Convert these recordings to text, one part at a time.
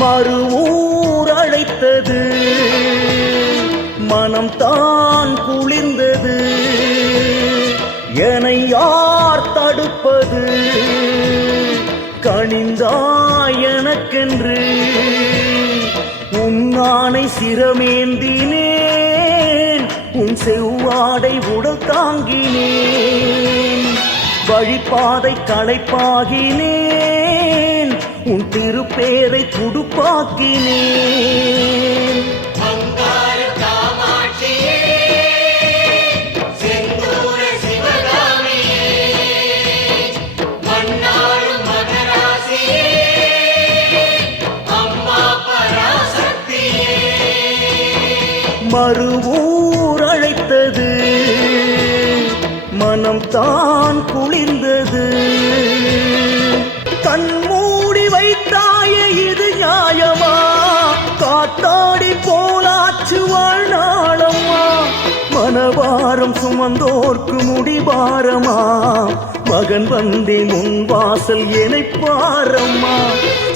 மறுவூர் அழைத்தது, மனம் தான் குளிர்ந்தது. என்னை யார் தடுப்பது, கனிந்தாய் எனக்கென்று உன்னானை சிரமேந்தினேன், உன் செவ்வாடை உடல் தாங்கினேன். வழிபாதை களைப்பாகினேன், உன் திருப்பேரை துடுப்பாக்கினேன். மறுவூர் அழைத்தது, மனம் தான் குளிர்ந்தது. கண்மூடி வைத்தாயே இது நியாயமா, காத்தாடி போலாச்சு வாழ்நாளம்மா. மனபாரம் சுமந்தோர்க்கு முடிபாரமா, மகன் வந்தே முன் வாசல் என்னை பாரம்மா.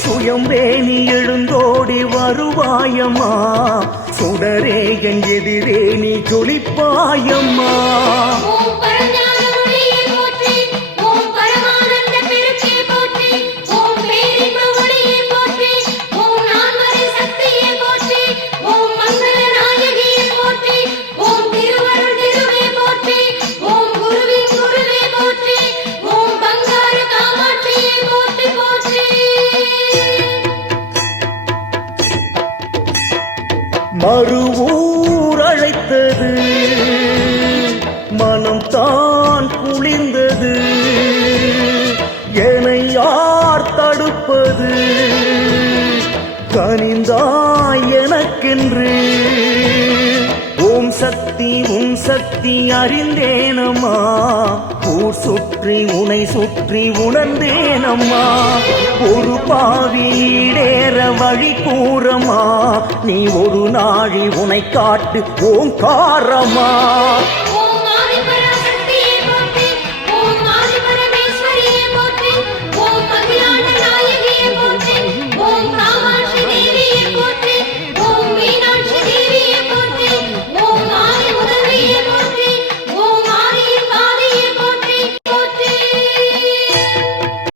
சுயம்பேணி எழுந்தோடி வருவாயம்மா, சுடரே என் எதிரே நீ ஜொலிப்பாயம்மா. மறுவூர் அழைத்தது, மனம் தான் குளிர்ந்தது. என்னை யார் தடுப்பது, கனிந்தாய் எனக்கென்று. ஓம் சக்தி உன் சக்தி அறிந்தேனம்மா, ஊர் சுற்றி உனை சுற்றி உணர்ந்தேனம்மா. ஒரு பாவியேற வழி கூறமா, நீ ஒரு நாழி உனை காட்டு ஓங்காரமா.